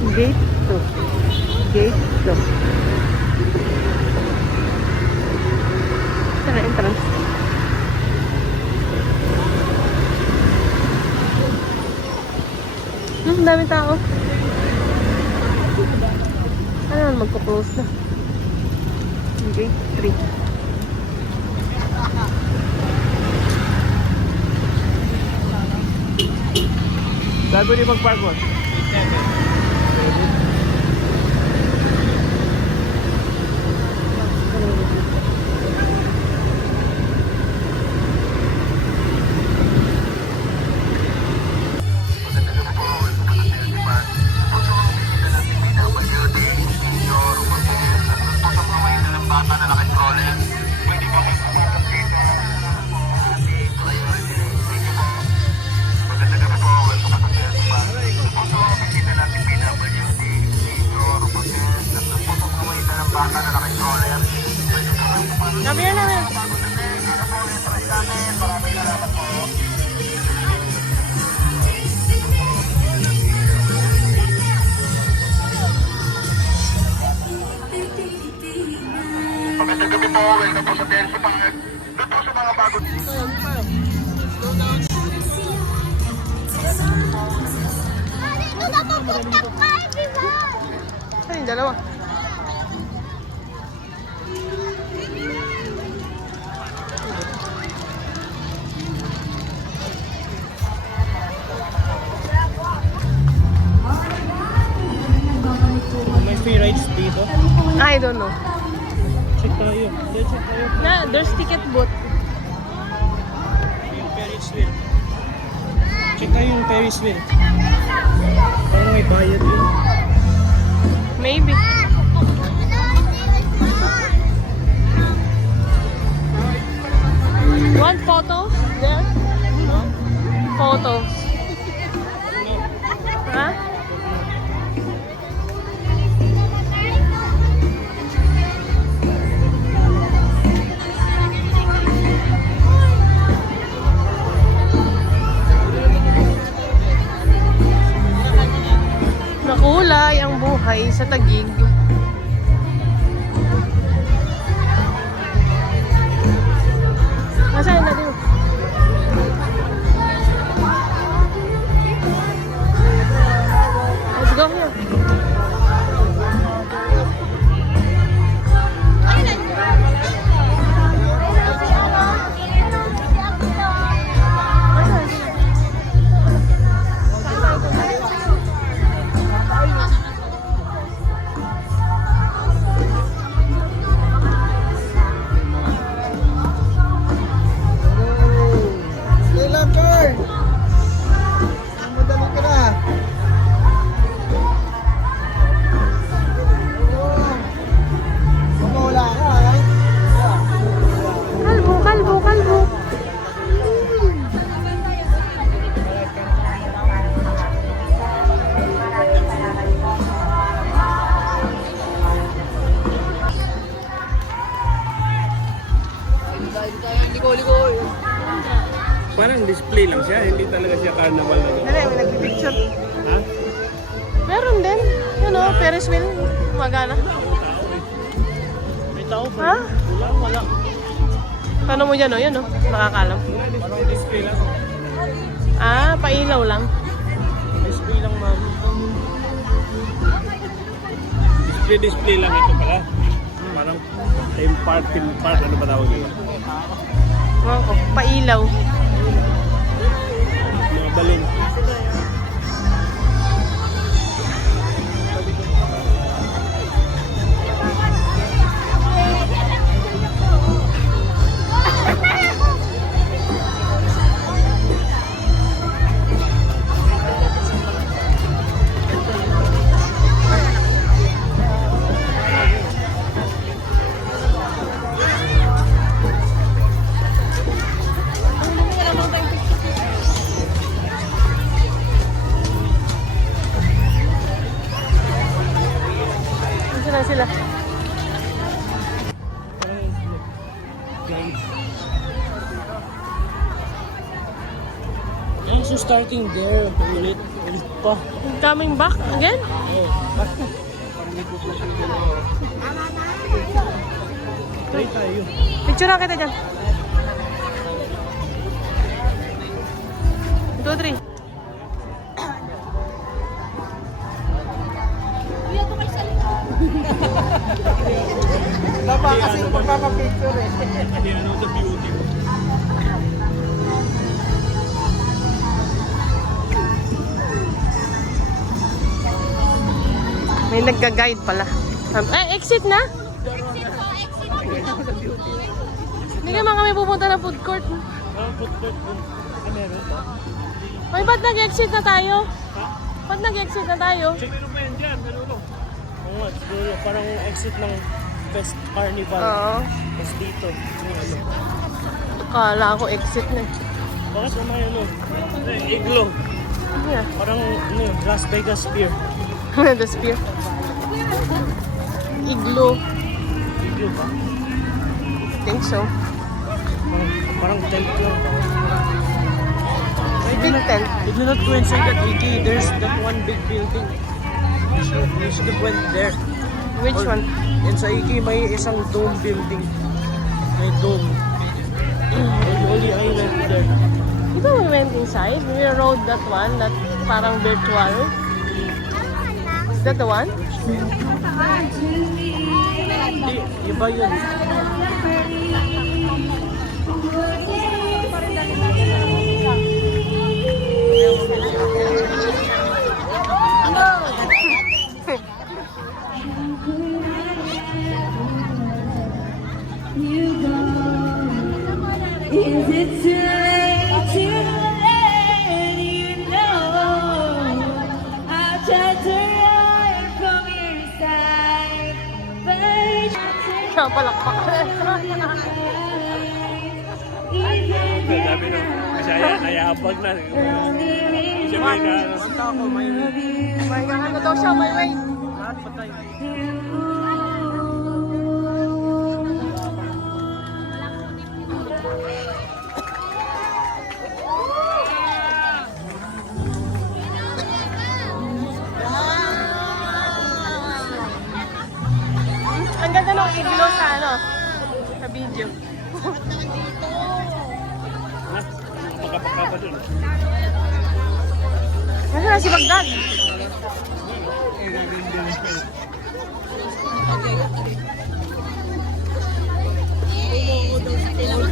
Gate 2. Gate 2. Ito na entrance. Ang dami tao. Ano naman magko-close na. Gate 3. Saan ko di mag-park mo? Kami yan namin. Magandang gabi po, welcome po sa TLC Park. Doon po sa mga bago. Dito na pupunta ka, everyone! Ano yung dalawa? May free rides dito. I don't know. Check tayo. Check tayo. There's ticket booth. Yung Ferris wheel. Check tayo yung Ferris wheel. Parang may bayad yun. Maybe. Want photo? There? Photos. Huh? Nakulay ang buhay sa Taguig. Nasaan na dito? Let's go here. Kalbo. Parang display lang siya. Hindi talaga siya carnival na doon. Dali, may nagpipicture. Ha? Meron din. Yun o, Ferris wheel. Magana. May tao ba? Ha? Wala. Paano mo dyan o? Yun o, nakakalam. Parang display lang. Ah, pailaw lang. Display lang, ma'am. Display lang ito pala. Parang theme park. Ano ba tawag yun? Oo, pailaw. Mga balon. Sila. Yeah, so starting there, ulit Galit pa. Coming back again? Try tayo. Picture na kita dyan. 2, 3. Baba kasi magpapapicture eh. Hindi ano the beauty. May nagka-guide pala. Exit na? Hindi naman kami pupunta ng food court. Food court dun. Meron pa. Ay, ba't nag-exit na tayo? Ha? Ba't nag-exit na tayo? Check meron pa yan dyan. Meron. Oo nga, siguro parang exit ng Fest Carnival. Oo. Tapos dito. Yung ano. Kala ko exit na. Bakit may ano? Iglo. Yeah. Parang ano, Las Vegas Pier. The spear. Igloo. Iglo ba? Think so. Parang tent lang. Big tent. Did you not go inside that Iggy? There's that one big building. You should have went there. Which one? And sa Iggy, may isang dome building. May dome. Only I went there. Ito we went inside. We rode that one. That parang virtual. Is that the one? Hindi, iba yun. Is it too late to let you know? I tried to run from your side, but Palakpak. Ang dami ng Bisaya, nayabag na. Siya may ka, ano. May ano daw siya, may wait. Lahat patay. Ang ganda ng iglo sa ano, sa video. Magkapagkapa dun. Nasaan na si Bagdad?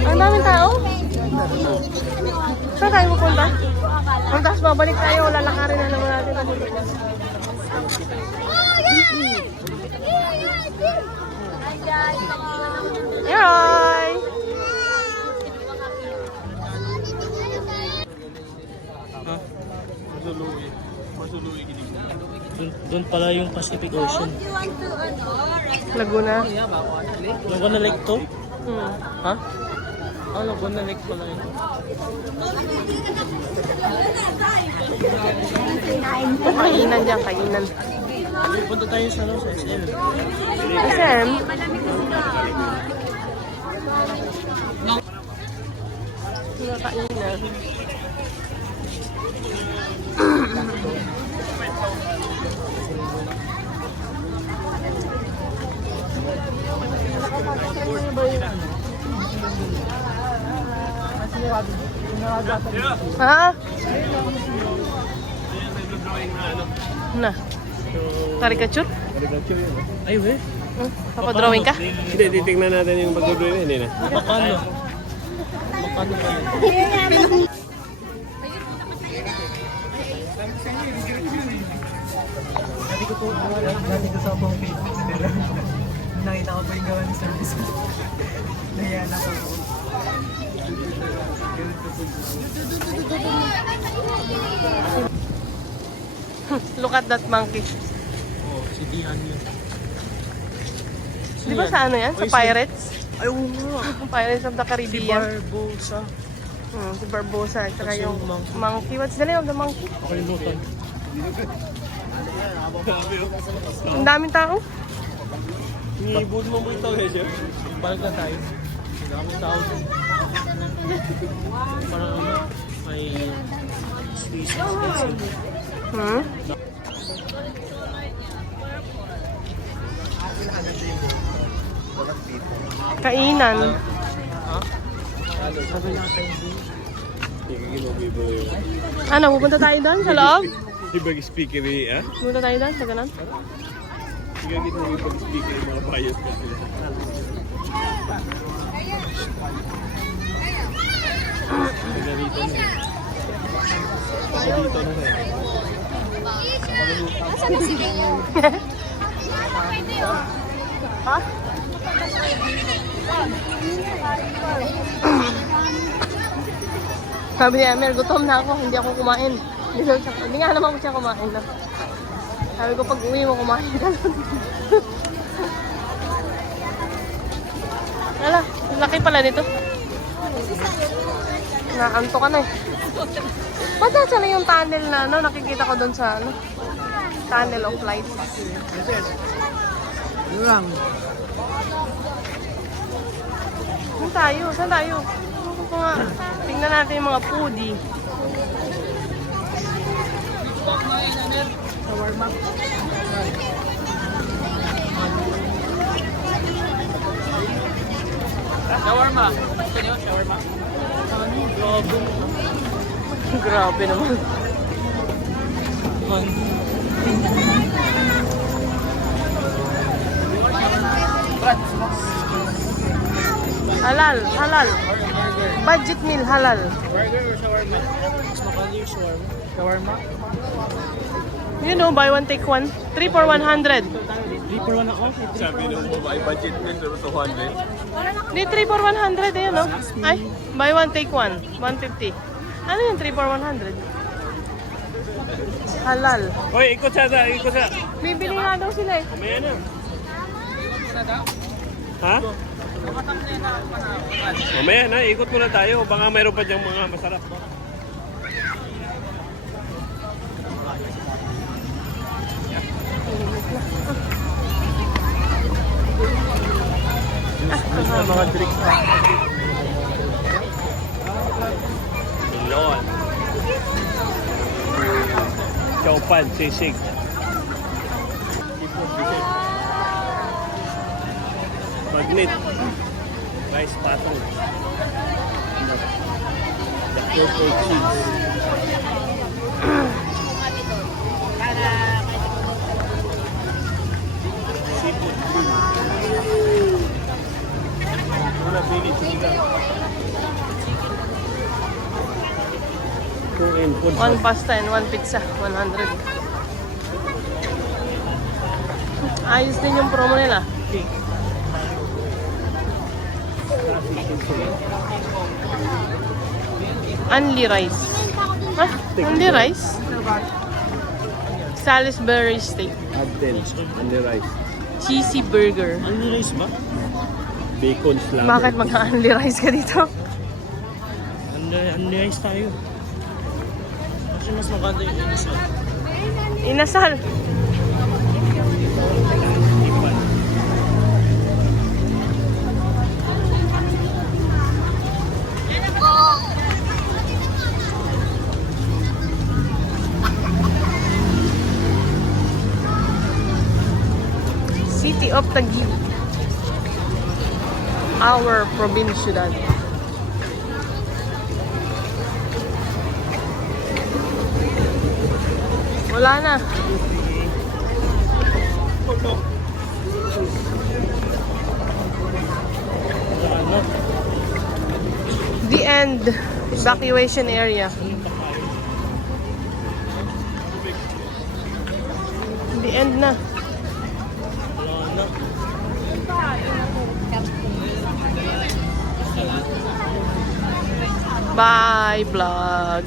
Ang daming tao? Saan tayo pupunta? Ang tapos babalik tayo, lalakarin na naman natin. Hi! Ha? Masuluwi gini. Doon pala yung Pacific Ocean. Laguna. Laguna Lake to? Hmm. Ha? Ah, Laguna Lake pala yun. Kainan dyan, kainan. Punta tayo sa ano, sa SM. SM? Kainan. Ha? Na. Caricature? Ay, we? Papadrawing ka? Hindi, titignan natin yung pag-drawing. Hindi na. Makano? Makano pa yun? Dati ko sa buong Facebook nila. Nakita ko pa yung gawa ng service ko. Kaya na po. Look at that monkey. Oh, si Dian yun. Di ba sa ano yan? Sa Pirates? Ay, oo nga. Pirates of the Si Caribbean. Barbosa. Si Barbosa. At saka Tapos yung yung monkey. monkey. What's the name of the monkey? Nakalimutan. Ang daming tao. Nibod mo mo ito, sir. Balik na tayo. Daming tao dun. Parang ano, may Swiss. Hmm? Kainan. Ano, pupunta tayo doon sa loob? Ibang speaker eh, ah? Pupunta tayo doon sa ganun? Gagit mo ibang speaker yung mga bias ka. Dito na. Dito na. Nasaan na si Leo? Ha? Sabi ni Amel, gutom na ako, hindi ako kumain. Hindi nga naman ako siya kumain na. Sabi ko, pag uwi mo, kumain ka lang. Wala, laki pala nito. Naanto ka na eh. Ba't nasa na yung tunnel na ano, nakikita ko doon sa ano, tunnel of light. Ano lang? Saan tayo? Saan tayo? Ano ko nga? Tingnan natin yung mga foodie. Shawarma. Shawarma. Gusto niyo shawarma? Grabe naman. Halal, halal. Budget meal, halal. Burger or shawarma? Mas makali yung shawarma. Shawarma? You know, buy one, take one. 3 for 100. 3 for 1 ako. Sabi nung babae budget mo sa 200. Di 3 for 100, ayun no? Ay, buy one, take one. 150. Ano yung 3 for 100? Halal. Hoy, ikot sa. Bibili nga daw sila eh. Mamaya na. Ha? Mamaya na, ikot muna tayo. Baka mayroon pa diyang mga masarap. Mga drinks pa. Milon. Chowpan, sisig. Magnet. Rice patong. The purple cheese. Seafood cream. Una pili chicken. One pasta and one pizza, 100. Ayos din yung promo nila. Only rice. Ha? Only rice? Salisbury steak. Abdel, only rice. Cheesy burger. Only rice ba? Bacon slam. Bakit mag-only rice ka dito? Only rice tayo. Kasi mas maganda yung inasal. Inasal. City of Taguig. Our provincial. Wala na. The end. Evacuation area. The end na. Bye, vlog.